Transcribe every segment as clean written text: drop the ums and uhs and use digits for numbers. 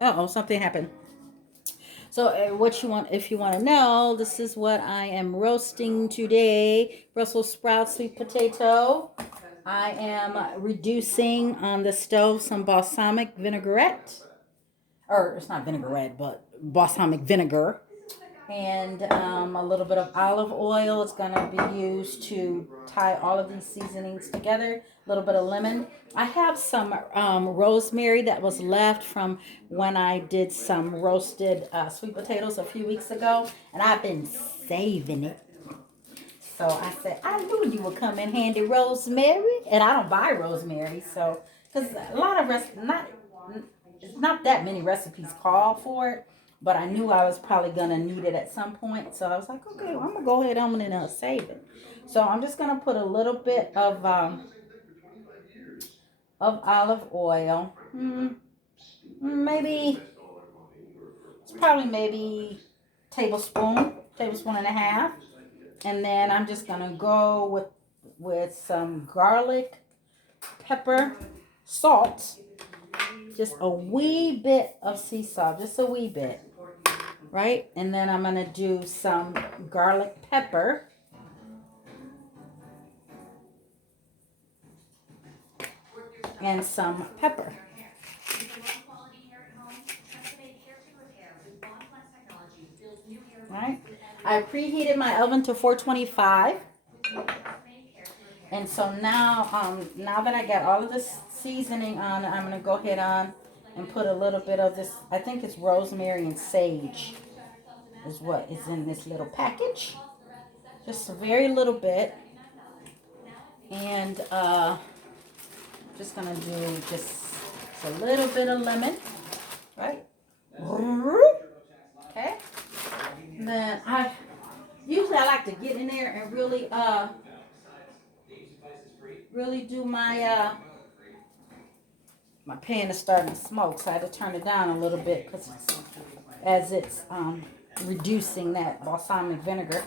Uh-oh, something happened. So, what you want, if you want to know, this is what I am roasting today. Brussels sprout, sweet potato. I am reducing on the stove some balsamic vinaigrette. Or, it's not vinaigrette, but balsamic vinegar. And a little bit of olive oil. It's going to be used to tie all of these seasonings together. A little bit of lemon. I have some rosemary that was left from when I did some roasted sweet potatoes a few weeks ago, and I've been saving it. So I said, I knew you would come in handy, rosemary, and I don't buy rosemary, so because a lot of not that many recipes call for it, but I knew I was probably gonna need it at some point, so I was like, okay, well, I'm gonna go ahead on and save it. So I'm just gonna put a little bit of olive oil, maybe it's probably maybe tablespoon and a half, and then I'm just gonna go with some garlic, pepper, salt, just a wee bit of sea salt, just a wee bit, right? And then I'm gonna do some garlic pepper and some pepper, right? I preheated my oven to 425, and so now that I got all of this seasoning on, I'm gonna go ahead on and put a little bit of this. I think it's rosemary and sage is what is in this little package. Just a very little bit, and just gonna do just a little bit of lemon, right? Okay. And then I like to get in there and really do my pan is starting to smoke, so I had to turn it down a little bit because it's reducing that balsamic vinegar.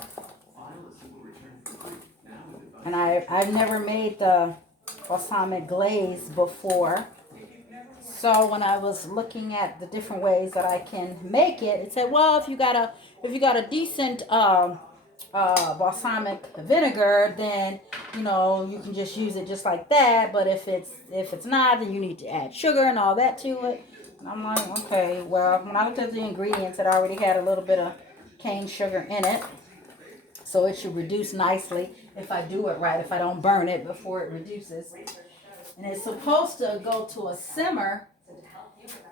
And I've never made the balsamic glaze before. So when I was looking at the different ways that I can make it, it said, well, if you got a decent balsamic vinegar, then you can just use it just like that. But if it's not, then you need to add sugar and all that to it. And I'm like, okay, well, when I looked at the ingredients, it already had a little bit of cane sugar in it, so it should reduce nicely if I do it right. If I don't burn it before it reduces, and it's supposed to go to a simmer,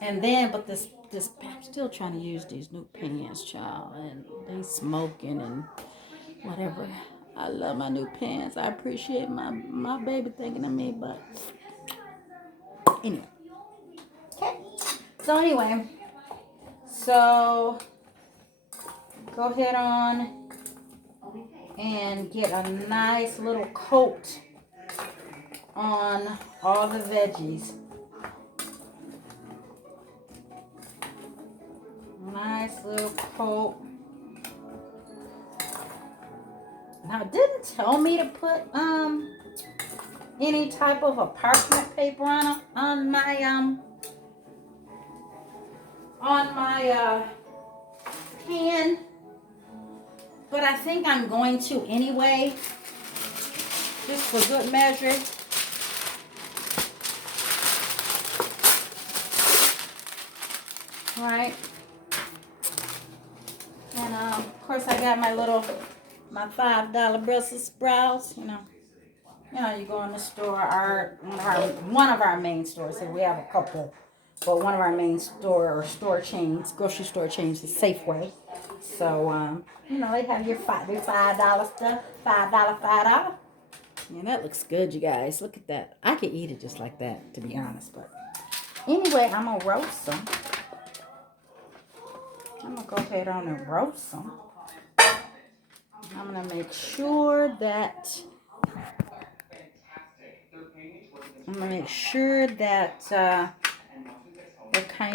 and then but this I'm still trying to use these new pans, child, and they smoking and whatever. I love my new pants. I appreciate my baby thinking of me, but anyway. Okay. So anyway, so go ahead on and get a nice little coat on all the veggies. Nice little coat. Now it didn't tell me to put any type of a parchment paper on my pan, but I think I'm going to anyway, just for good measure. Right, and of course I got my $5 Brussels sprouts. You go in the store. One of our main stores. So we have a couple, but one of our main store chains, grocery store chains, is Safeway. So they have your $5 stuff, $5. And that looks good, you guys. Look at that. I could eat it just like that, to be honest. But anyway, I'm gonna roast them. I'm gonna go ahead on and roast them. I'm gonna make sure that they're kind